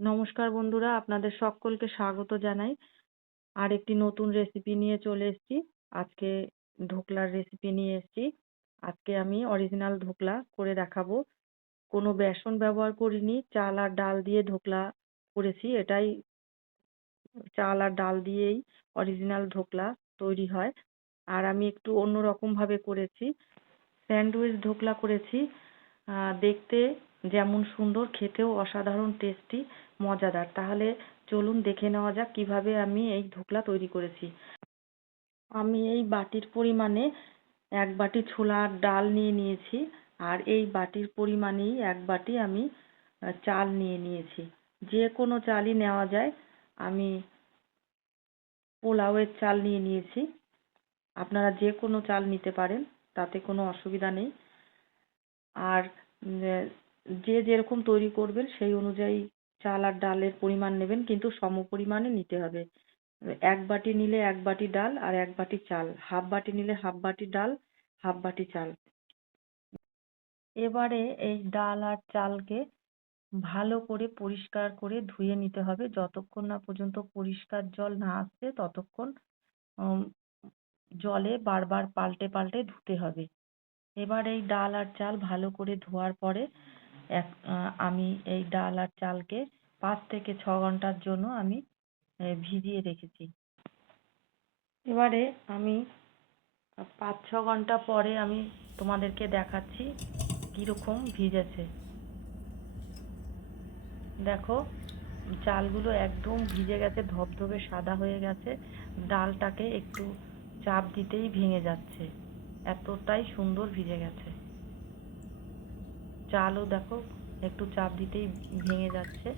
নমস্কার বন্ধুরা, আপনাদের সকলকে স্বাগত জানাই। আরেকটি নতুন রেসিপি নিয়ে চলে এসেছি। আজকে ধোকলার রেসিপি নিয়ে এসেছি। আজকে আমি অরিজিনাল ধোকলা করে দেখাবো। কোনো বেসন ব্যবহার করিনি, চাল আর ডাল দিয়ে ধোকলা করেছি। এটাই চাল আর ডাল দিয়েই অরিজিনাল ধোকলা তৈরি হয়। আর আমি একটু অন্যরকম ভাবে করেছি। স্যান্ডউইচ ধোকলা করেছি। দেখতে যেমন সুন্দর, খেতেও অসাধারণ টেস্টি, মজাদার। তাহলে চলুন দেখে নেওয়া যাক কিভাবে আমি এই ধোকলা তৈরি করেছি। আমি এই বাটির পরিমাণে ১ বাটি ছোলার ডাল নিয়ে নিয়েছি। আর এই বাটির পরিমাণেই ১ বাটি আমি চাল নিয়ে নিয়েছি। যে কোনো চালই নেওয়া যায়। আমি পোলাওয়ের চাল নিয়ে নিয়েছি। আপনারা যে কোনো চাল নিতে পারেন, তাতে কোনো অসুবিধা নেই। আর যে যেরকম তৈরি করবেন সেই অনুযায়ী চাল আর ডালের পরিমাণ নেবেন, কিন্তু সমপরিমাণে নিতে হবে। ১ বাটি নিলে ১ বাটি ডাল আর ১ বাটি চাল, হাফ বাটি নিলে হাফ বাটি ডাল, হাফ বাটি চাল। এবারে এই ডাল আর চালকে ভালো করে পরিষ্কার করে ধুয়ে নিতে হবে। যতক্ষণ না পর্যন্ত পরিষ্কার জল না আসছে ততক্ষণ উম জলে বারবার পাল্টে পাল্টে ধুতে হবে। এবার এই ডাল আর চাল ভালো করে ধোয়ার পরে আমি এই ডাল আর চালকে ৫ থেকে ৬ ঘন্টার জন্য আমি ভিজিয়ে রেখেছি। এবারে আমি ৫-৬ ঘন্টা পরে আমি তোমাদেরকে দেখাচ্ছি কীরকম ভিজেছে। দেখো, চালগুলো একদম ভিজে গেছে, ধবধবে সাদা হয়ে গেছে। ডালটাকে একটু চাপ দিতেই ভেঙে যাচ্ছে, এতটাই সুন্দর ভিজে গেছে। চালও দেখো একটু চাপ দিতেই ভেঙে যাচ্ছে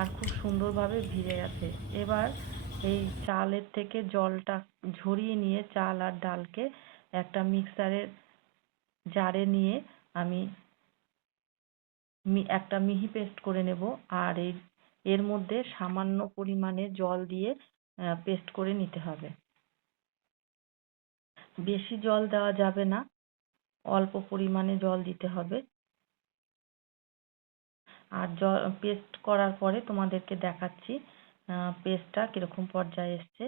আর খুব সুন্দরভাবে ভিজে গেছে। এবার এই চালের থেকে জলটা ঝরিয়ে নিয়ে চাল আর ডালকে একটা মিক্সারের জারে নিয়ে আমি একটা মিহি পেস্ট করে নেব। আর এর মধ্যে সামান্য পরিমাণে জল দিয়ে পেস্ট করে নিতে হবে। বেশি জল দেওয়া যাবে না, অল্প পরিমাণে জল দিতে হবে। আর পেস্ট করার পরে তোমাদেরকে দেখাচ্ছি পেস্টটা কিরকম পর্যায়ে এসছে।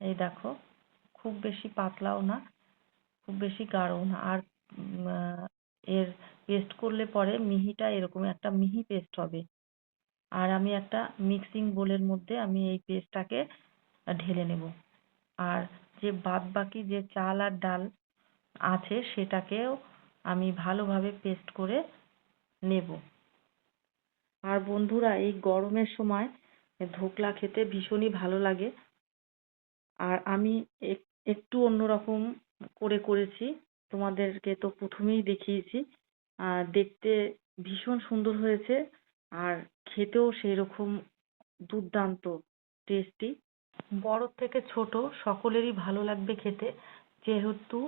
এই দেখো, খুব বেশি পাতলাও না, খুব বেশি গাঢ়ও না। আর এর পেস্ট করলে পরে মিহিটা এরকম একটা মিহি পেস্ট হবে। আর আমি একটা মিক্সিং বোলের মধ্যে আমি এই পেস্টটাকে ঢেলে নেব। আর যে বাদবাকি যে চাল আর ডাল আছে সেটাকেও আমি ভালোভাবে পেস্ট করে নেব। আর বন্ধুরা, এই গরমের সময় ধোকলা খেতে ভীষণই ভালো লাগে। আর আমি একটু অন্যরকম করে করেছি। তোমাদেরকে তো প্রথমেই দেখিয়েছি। দেখতে ভীষণ সুন্দর হয়েছে আর খেতেও সেরকম দুর্দান্ত টেস্টি। বড় থেকে ছোট সকলেরই ভালো লাগবে খেতে, যেহেতু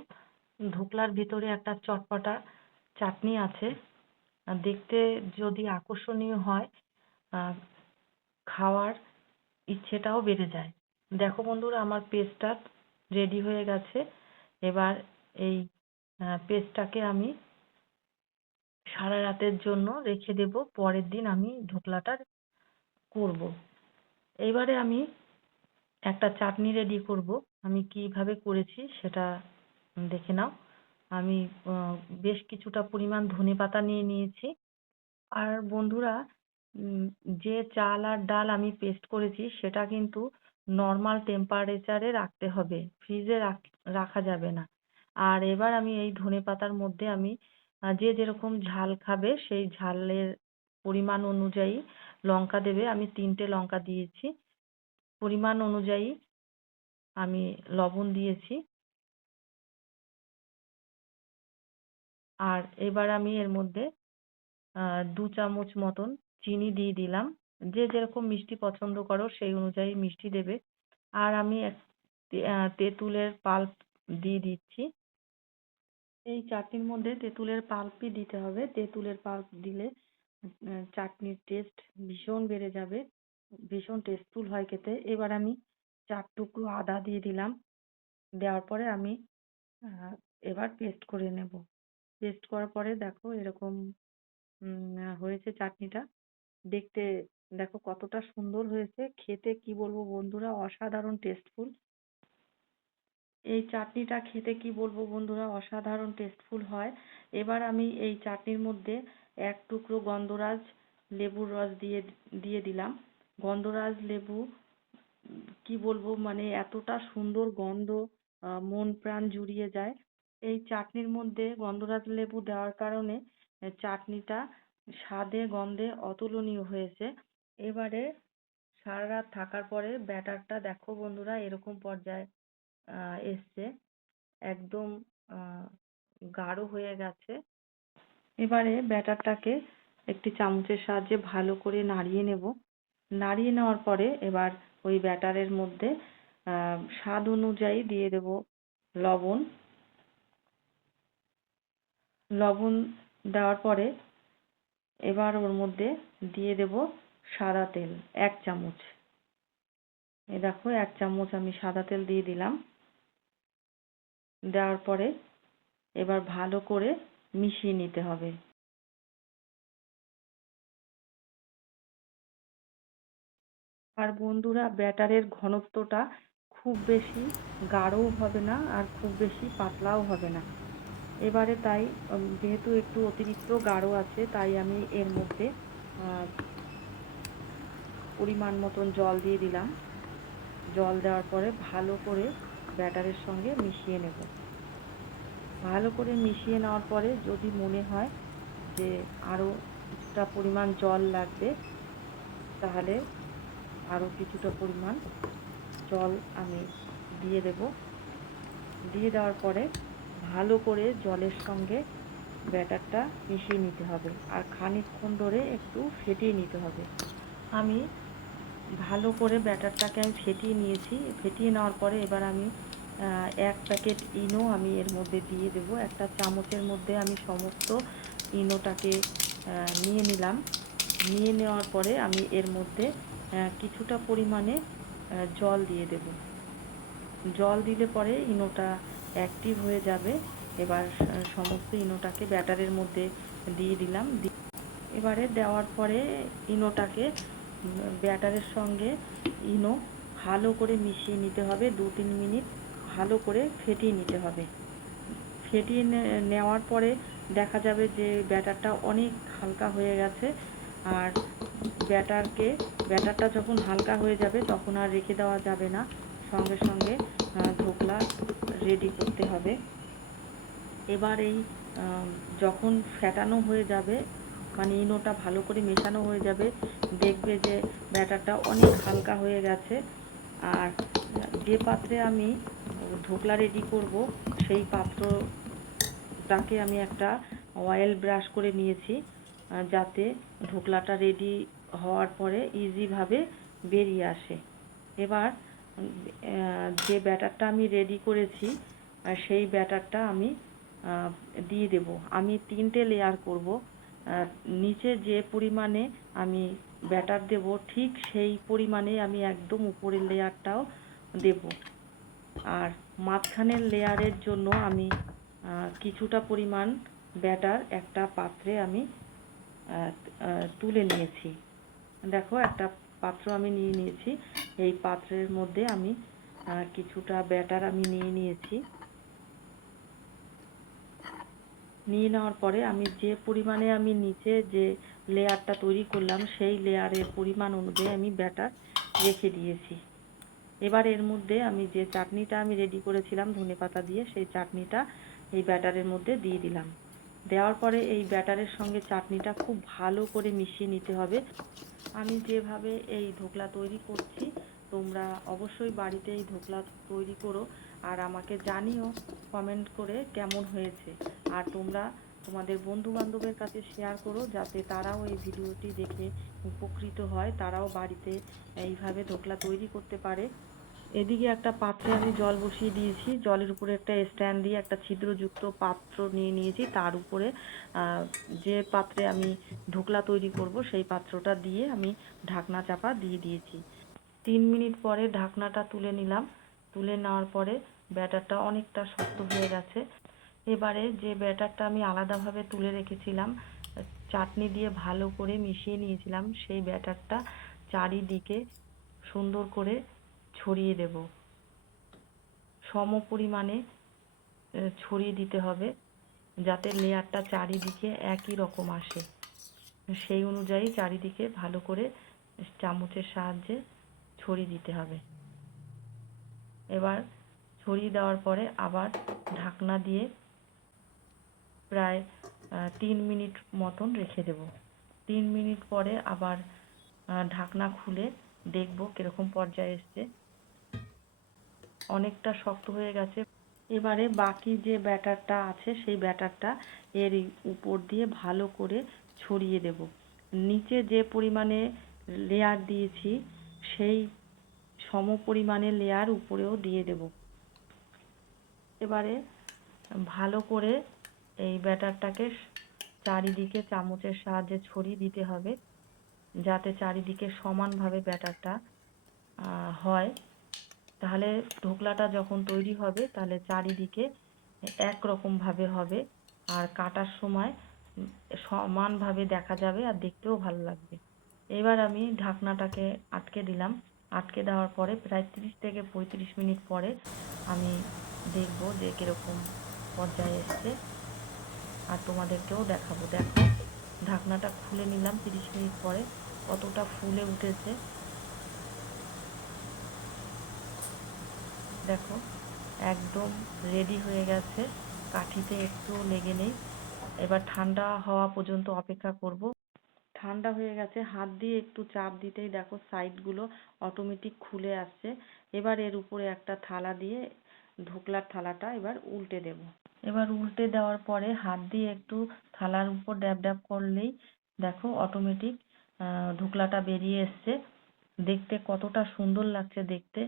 ধোকলার ভিতরে একটা চটপটা চাটনি আছে। দেখতে যদি আকর্ষণীয় হয়, আহ খাওয়ার ইচ্ছেটাও বেড়ে যায়। দেখো বন্ধুরা, আমার পেস্টটা রেডি হয়ে গেছে। এবার এই পেস্টটাকে আমি সারা রাতের জন্য রেখে দেব। পরের দিন আমি ধোকলাটা করব। এবারে আমি একটা চাটনি রেডি করব। আমি কিভাবে করেছি সেটা দেখে নাও। আমি বেশ কিছুটা পরিমাণ ধনেপাতা নিয়ে নিয়েছি। আর বন্ধুরা, উম যে চাল আর ডাল আমি পেস্ট করেছি সেটা কিন্তু নরমাল টেম্পারেচারে রাখতে হবে, ফ্রিজে রাখা যাবে না। আর এবার আমি এই ধনেপাতার মধ্যে আমি যে যেরকম ঝাল খাবে সেই ঝালের পরিমাণ অনুযায়ী লঙ্কা দেবে। আমি ৩টে লঙ্কা দিয়েছি। পরিমাণ অনুযায়ী আমি লবণ দিয়েছি। আর এবার আমি এর মধ্যে ২ চামচ মতন চিনি দিয়ে দিলাম। যে যেরকম মিষ্টি পছন্দ করো সেই অনুযায়ী মিষ্টি দেবে। আর আমি তেঁতুলের পাল্প দিয়ে দিচ্ছি। এই চাটনির মধ্যে তেঁতুলের পাল্পই দিতে হবে। তেঁতুলের পাল্প দিলে চাটনির টেস্ট ভীষণ বেড়ে যাবে, ভীষণ টেস্টফুল হয় খেতে। এবার আমি ৪ টুকরো আদা দিয়ে দিলাম। দেওয়ার পরে আমি এবার পেস্ট করে নেব। পেস্ট করার পরে দেখো এরকম হয়েছে চাটনিটা। দেখতে দেখো কতটা সুন্দর হয়েছে, খেতে কি বলবো বন্ধুরা, অসাধারণ টেস্টফুল। এই চাটনিটা খেতে কি বলবো বন্ধুরা, অসাধারণ টেস্টফুল হয়। এবার আমি এই চাটনির মধ্যে এক টুকরো গন্ধরাজ লেবুর রস দিয়ে দিলাম। গন্ধরাজ লেবু কি বলবো, মানে এতটা সুন্দর গন্ধ, মন প্রাণ জুড়িয়ে যায়। এই চাটনির মধ্যে গন্ধরাজ লেবু দেওয়ার কারণে চাটনিটা স্বাদে গন্ধে অতুলনীয় হয়েছে। এবারে সারা রাত থাকার পরে ব্যাটারটা দেখো বন্ধুরা এরকম পর্যায়ে এসছে, একদম আহ গাঢ় হয়ে গেছে। এবারে ব্যাটারটাকে একটি চামচের সাহায্যে ভালো করে নাড়িয়ে নেব। নাড়িয়ে নেওয়ার পরে এবার ওই ব্যাটারের মধ্যে স্বাদ অনুযায়ী দিয়ে দেব লবণ। লবণ দেওয়ার পরে এবার ওর মধ্যে দিয়ে দেব সাদা তেল 1 চামচ। এই দেখো 1 চামচ আমি সাদা তেল দিয়ে দিলাম। দেওয়ার পরে এবার ভালো করে মিশিয়ে নিতে হবে। আর বন্ধুরা ব্যাটারের ঘনত্বটা খুব বেশি গাঢ়ও হবে না আর খুব বেশি পাতলাও হবে না। এবারে তাই যেহেতু একটু অতিরিক্ত গাঢ় আছে তাই আমি এর মধ্যে পরিমাণ মতন জল দিয়ে দিলাম। জল দেওয়ার পরে ভালো করে ব্যাটারের সঙ্গে মিশিয়ে নেব। ভালো করে মিশিয়ে নেওয়ার পরে যদি মনে হয় যে আরও কিছুটা পরিমাণ জল লাগবে, তাহলে আরও কিছুটা পরিমাণ জল আমি দিয়ে দেব। দিয়ে দেওয়ার পরে ভালো করে জলের সঙ্গে ব্যাটারটা মিশিয়ে নিতে হবে আর খানিকক্ষণ ধরে একটু ফেটিয়ে নিতে হবে। আমি ভালো করে ব্যাটারটাকে আমি ফেটিয়ে নিয়েছি। ফেটিয়ে নেওয়ার পরে এবার আমি 1 প্যাকেট ইনো আমি এর মধ্যে দিয়ে দেব। একটা চামচের মধ্যে আমি সমস্ত ইনোটাকে নিয়ে নিলাম। নিয়ে নেওয়ার পরে আমি এর মধ্যে কিছুটা পরিমাণে জল দিয়ে দেব। জল দিলে পরে ইনোটা অ্যাক্টিভ হয়ে যাবে। এবার সমস্ত ইনোটাকে ব্যাটারের মধ্যে দিয়ে দিলাম। এবারে দেওয়ার পরে ইনোটাকে ব্যাটারের সঙ্গে ইনো ভালো করে মিশিয়ে নিতে হবে। 2-3 মিনিট ভালো করে ফেটিয়ে নিতে হবে। ফেটিয়ে নেওয়ার পরে দেখা যাবে যে ব্যাটারটা অনেক হালকা হয়ে গেছে। আর ব্যাটারটা যখন হালকা হয়ে যাবে তখন আর রেখে দেওয়া যাবে না, সঙ্গে সঙ্গে ধোকলা রেডি করতে হবে। এবার এই যখন ফেটানো হয়ে যাবে, মানে ইনোটা ভালো করে মেশানো হয়ে যাবে, দেখবে যে ব্যাটারটা অনেক হালকা হয়ে গেছে। আর যে পাত্রে আমি ধোকলা রেডি করব সেই পাত্রটাকে আমি একটা অয়েল ব্রাশ করে নিয়েছি, যাতে ধোকলাটা রেডি হওয়ার পরে ইজিভাবে বেরিয়ে আসে। এবার যে ব্যাটারটা আমি রেডি করেছি সেই ব্যাটারটা আমি দিয়ে দেব। আমি 3টে লেয়ার করব। নিচে যে পরিমাণে আমি ব্যাটার দেব ঠিক সেই পরিমাণে আমি একদম উপরের লেয়ারটাও দেব। আর মাঝখানের লেয়ারের জন্য আমি কিছুটা পরিমাণ ব্যাটার একটা পাত্রে আমি তুলে নিয়েছি। দেখো একটা পাত্র আমি নিয়ে নিয়েছি। এই পাত্রের মধ্যে আমি কিছুটা ব্যাটার আমি নিয়ে নিয়েছি। নিয়ে নেওয়ার পরে আমি যে পরিমাণে আমি নিচে যে লেয়ারটা তৈরি করলাম সেই লেয়ারের পরিমাণ অনুযায়ী আমি ব্যাটার রেখে দিয়েছি। এবার এর মধ্যে আমি যে চাটনিটা আমি রেডি করেছিলাম ধনেপাতা দিয়ে, সেই চাটনিটা এই ব্যাটারের মধ্যে দিয়ে দিলাম। দেওয়ার পরে এই ব্যাটারের সঙ্গে চাটনিটা খুব ভালো করে মিশিয়ে নিতে হবে। আমি যেভাবে এই ধোকলা তৈরি করছি তোমরা অবশ্যই বাড়িতে এই ধোকলা তৈরি করো আর আমাকে জানিও কমেন্ট করে কেমন হয়েছে। আর তোমরা তোমাদের বন্ধু বান্ধবের কাছে শেয়ার করো যাতে তারাও এই ভিডিওটি দেখে উপকৃত হয়, তারাও বাড়িতে এইভাবে ধোকলা তৈরি করতে পারে। এদিকে একটা পাত্রে আমি জল বসিয়ে দিয়েছি। জলের উপরে একটা স্ট্যান্ড দিয়ে একটা ছিদ্রযুক্ত পাত্র নিয়ে নিয়েছি। তার উপরে যে পাত্রে আমি ধোকলা তৈরি করব সেই পাত্রটা দিয়ে আমি ঢাকনা চাপা দিয়ে দিয়েছি। 3 মিনিট পরে ঢাকনাটা তুলে নিলাম। তুলে নেওয়ার পরে ব্যাটারটা অনেকটা শক্ত হয়ে গেছে। এবারে যে ব্যাটারটা আমি আলাদাভাবে তুলে রেখেছিলাম চাটনি দিয়ে ভালো করে মিশিয়ে নিয়েছিলাম সেই ব্যাটারটা চারিদিকে সুন্দর করে ছড়িয়ে দেব। সম পরিমাণে ছড়িয়ে দিতে হবে যাতে লেয়ারটা চারিদিকে একই রকম আসে। সেই অনুযায়ী চারিদিকে ভালো করে চামচের সাহায্যে ছড়িয়ে দিতে হবে। এবার ছড়িয়ে দেওয়ার পরে আবার ঢাকনা দিয়ে প্রায় 3 মিনিট মতন রেখে দেব। 3 মিনিট পরে আবার ঢাকনা খুলে দেখব কিরকম পর্যায়ে এসছে। অনেকটা শক্ত হয়ে গেছে। এবারে বাকি যে ব্যাটারটা আছে সেই ব্যাটারটা এর উপর দিয়ে ভালো করে ছড়িয়ে দেব। নিচে যে পরিমাণে লেয়ার দিয়েছি সেই সম পরিমাণে লেয়ার উপরেও দিয়ে দেব। এবারে ভালো করে এই ব্যাটারটাকে চারিদিকে চামচের সাহায্যে ছড়িয়ে দিতে হবে যাতে চারিদিকে সমানভাবে ব্যাটারটা হয়। তাহলে ঢোকলাটা যখন তৈরি হবে তাহলে চারিদিকে একরকমভাবে হবে আর কাটার সময় সমানভাবে দেখা যাবে আর দেখতেও ভালো লাগবে। এবার আমি ঢাকনাটাকে আটকে দিলাম। আটকে দেওয়ার পরে প্রায় 30 থেকে 35 মিনিট পরে আমি দেখব যে কীরকম পর্যায়ে এসছে আর তোমাদেরকেও দেখাবো। দেখো ঢাকনাটা খুলে নিলাম 30 মিনিট পরে কতটা ফুলে উঠেছে। দেখো একদম রেডি হয়ে গেছে, কাঠিতে একটুও লেগে নেই। এবার ঠান্ডা হওয়া পর্যন্ত অপেক্ষা করব। ঠান্ডা হয়ে গেছে, হাত দিয়ে একটু চাপ দিতেই দেখো সাইডগুলো অটোমেটিক খুলে আসছে। এবার এর উপরে একটা থালা দিয়ে ঢোকলার থালাটা এবার উল্টে দেব। এবার উল্টে দেওয়ার পরে হাত দিয়ে একটু থালার উপর ড্যাব ড্যাব করলেই দেখো অটোমেটিক ঢোকলাটা বেরিয়ে এসছে। দেখতে কতটা সুন্দর লাগছে দেখতে।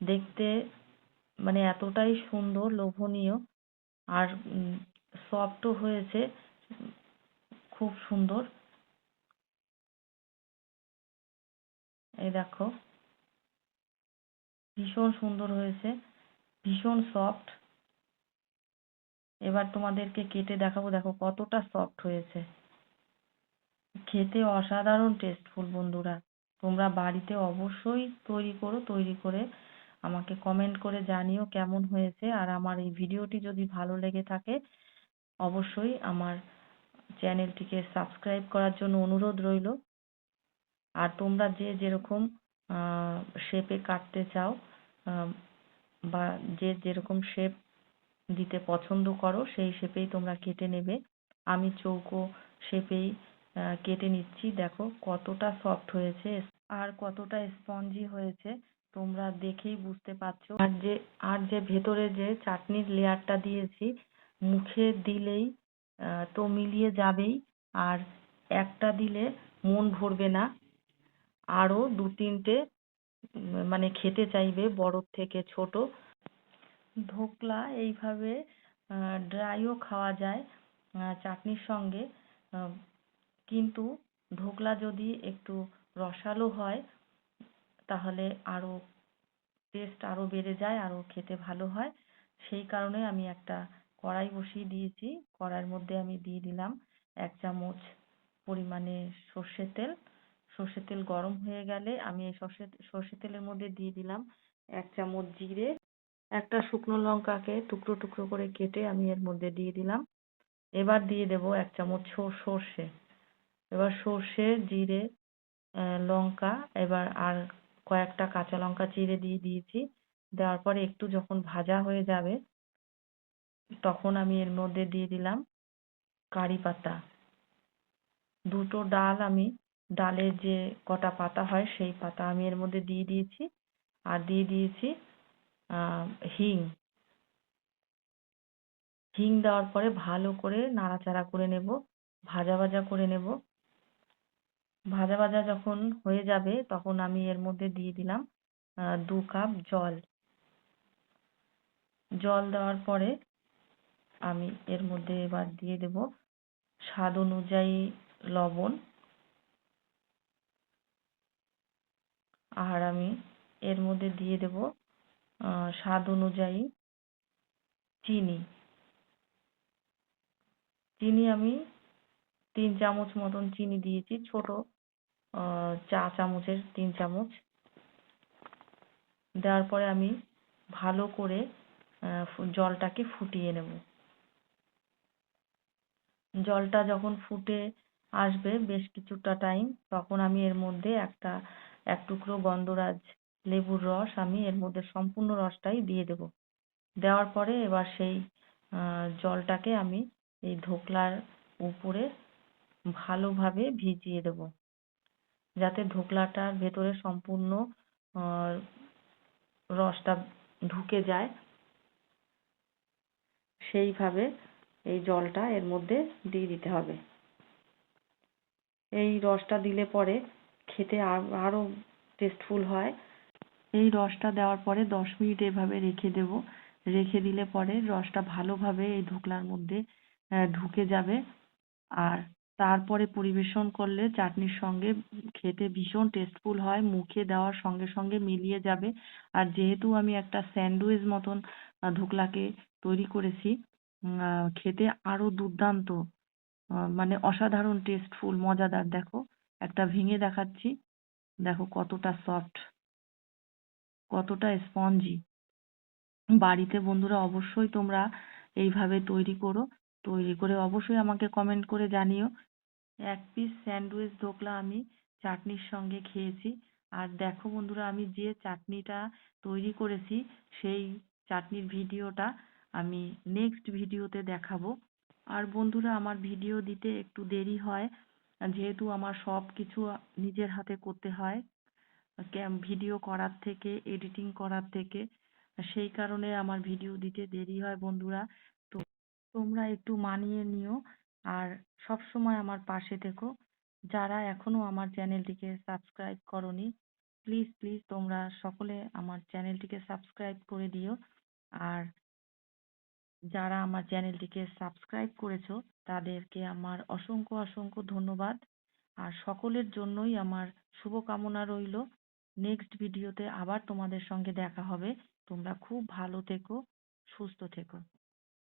দেখতে মানে এতটাই সুন্দর, লোভনীয় আর সফটও হয়েছে খুব সুন্দর। এই দেখো ভীষণ সুন্দর হয়েছে, ভীষণ সফট। এবার তোমাদেরকে কেটে দেখাবো, দেখো কতটা সফট হয়েছে। খেতে অসাধারণ টেস্টফুল বন্ধুরা। তোমরা বাড়িতে অবশ্যই তৈরি করো, তৈরি করে আমাকে কমেন্ট করে জানিও কেমন হয়েছে। আর আমার এই ভিডিওটি যদি ভালো লেগে থাকে অবশ্যই আমার চ্যানেলটিকে সাবস্ক্রাইব করার জন্য অনুরোধ রইল। আর তোমরা যে যেরকম শেপে কাটতে চাও বা যে যেরকম শেপ দিতে পছন্দ করো সেই শেপেই তোমরা কেটে নেবে। আমি চৌকো শেপেই কেটে নিচ্ছি। দেখো কতটা সফট হয়েছে আর কতটা স্পঞ্জি হয়েছে তোমরা দেখেই বুঝতে পারছো। আর যে ভেতরে যে চাটনির লেয়ারটা দিয়েছি মুখে দিলেই তো মিলিয়ে যাবেই, আর একটা দিলে মন ভরবে না, আরো 2-3টে মানে খেতে চাইবে বড়র থেকে ছোট। ধোকলা এইভাবে ড্রাইও খাওয়া যায় চাটনির সঙ্গে। কিন্তু ধোকলা যদি একটু রসালো হয় তাহলে আরো টেস্ট আরো বেড়ে যায়, আরো খেতে ভালো হয়। সেই কারণে আমি একটা কড়াই বসিয়ে দিয়েছি। কড়াইয়ের মধ্যে আমি দিয়ে দিলাম 1 চামচ পরিমাণে সর্ষের তেল। সর্ষের তেল গরম হয়ে গেলে আমি এই সর্ষের তেলের মধ্যে দিয়ে দিলাম 1 চামচ জিরে। একটা শুকনো লঙ্কাকে টুকরো টুকরো করে কেটে আমি এর মধ্যে দিয়ে দিলাম। এবার দিয়ে দেবো 1 চামচ সর্ষে। এবার সর্ষে, জিরে, লঙ্কা এবার আর কয়েকটা কাঁচা লঙ্কা চিড়ে দিয়ে দিয়েছি। দেওয়ার পরে একটু যখন ভাজা হয়ে যাবে তখন আমি এর মধ্যে দিয়ে দিলাম কারি পাতা। 2টো ডাল আমি ডালের যে কটা পাতা হয় সেই পাতা আমি এর মধ্যে দিয়ে দিয়েছি। আর দিয়ে দিয়েছি হিং। হিং দেওয়ার পরে ভালো করে নাড়াচাড়া করে নেব, ভাজা ভাজা করে নেব। ভাজা ভাজা যখন হয়ে যাবে তখন আমি এর মধ্যে দিয়ে দিলাম 2 কাপ জল। জল দেওয়ার পরে আমি এর মধ্যে এবার দিয়ে দেব স্বাদ অনুযায়ী লবণ। আর আমি এর মধ্যে দিয়ে দেব স্বাদ অনুযায়ী চিনি। চিনি আমি 3 চামচ মতন চিনি দিয়েছি, ছোট চা চামচের 3 চামচ। দেওয়ার পরে আমি ভালো করে জলটাকে ফুটিয়ে নেব। জলটা যখন ফুটে আসবে বেশ কিছুটা টাইম, তখন আমি এর মধ্যে এক টুকরো গন্ধরাজ লেবুর রস আমি এর মধ্যে সম্পূর্ণ রসটাই দিয়ে দেব। দেওয়ার পরে এবার সেই জলটাকে আমি এই ধোকলার উপরে ভালোভাবে ভিজিয়ে দেব, যাতে ধোকলাটার ভেতরে সম্পূর্ণ রসটা ঢুকে যায়। সেইভাবে এই জলটা এর মধ্যে দিয়ে দিতে হবে। এই রসটা দিলে পরে খেতে আরো টেস্টফুল হয়। এই রসটা দেওয়ার পরে 10 মিনিট এভাবে রেখে দেব। রেখে দিলে পরে রসটা ভালোভাবে এই ধোকলার মধ্যে ঢুকে যাবে। আর তারপরে পরিবেশন করলে চাটনির সঙ্গে খেতে ভীষণ টেস্টফুল হয়, মুখে দেওয়ার সঙ্গে সঙ্গে মিলিয়ে যাবে। আর যেহেতু আমি একটা স্যান্ডউইচ মতন ধোকলাকে তৈরি করেছি, খেতে আরো দুর্দান্ত, মানে অসাধারণ টেস্টফুল, মজাদার। দেখো, একটা ভেঙে দেখাচ্ছি, দেখো কতটা সফট, কতটা স্পঞ্জি। বাড়িতে বন্ধুরা অবশ্যই তোমরা এইভাবে তৈরি করো। তৈরি করে অবশ্যই আমাকে কমেন্ট করে জানিও। 1 পিস স্যান্ডউইচ ধোকলা আমি চাটনির সঙ্গে খেয়েছি। আর দেখো বন্ধুরা, আমি যে চাটনিটা তৈরি করেছি সেই চাটনির ভিডিওটা আমি নেক্সট ভিডিওতে দেখাবো। আর বন্ধুরা, আমার ভিডিও দিতে একটু দেরি হয়, যেহেতু আমার সবকিছু নিজের হাতে করতে হয়, ভিডিও করার থেকে, এডিটিং করার থেকে, সেই কারণে আমার ভিডিও দিতে দেরি হয় বন্ধুরা। তো তোমরা একটু মানিয়ে নিও আর সবসময় আমার পাশে থেকো। যারা এখনো আমার চ্যানেলটিকে সাবস্ক্রাইব করোনি, প্লিজ প্লিজ তোমরা সকলে আমার চ্যানেলটিকে সাবস্ক্রাইব করে দিও। আর যারা আমার চ্যানেলটিকে সাবস্ক্রাইব করেছো তাদেরকে আমার অসংখ্য অসংখ্য ধন্যবাদ। আর সকলের জন্যই আমার শুভকামনা রইলো। নেক্সট ভিডিওতে আবার তোমাদের সঙ্গে দেখা হবে। তোমরা খুব ভালো থেকো, সুস্থ থেকো।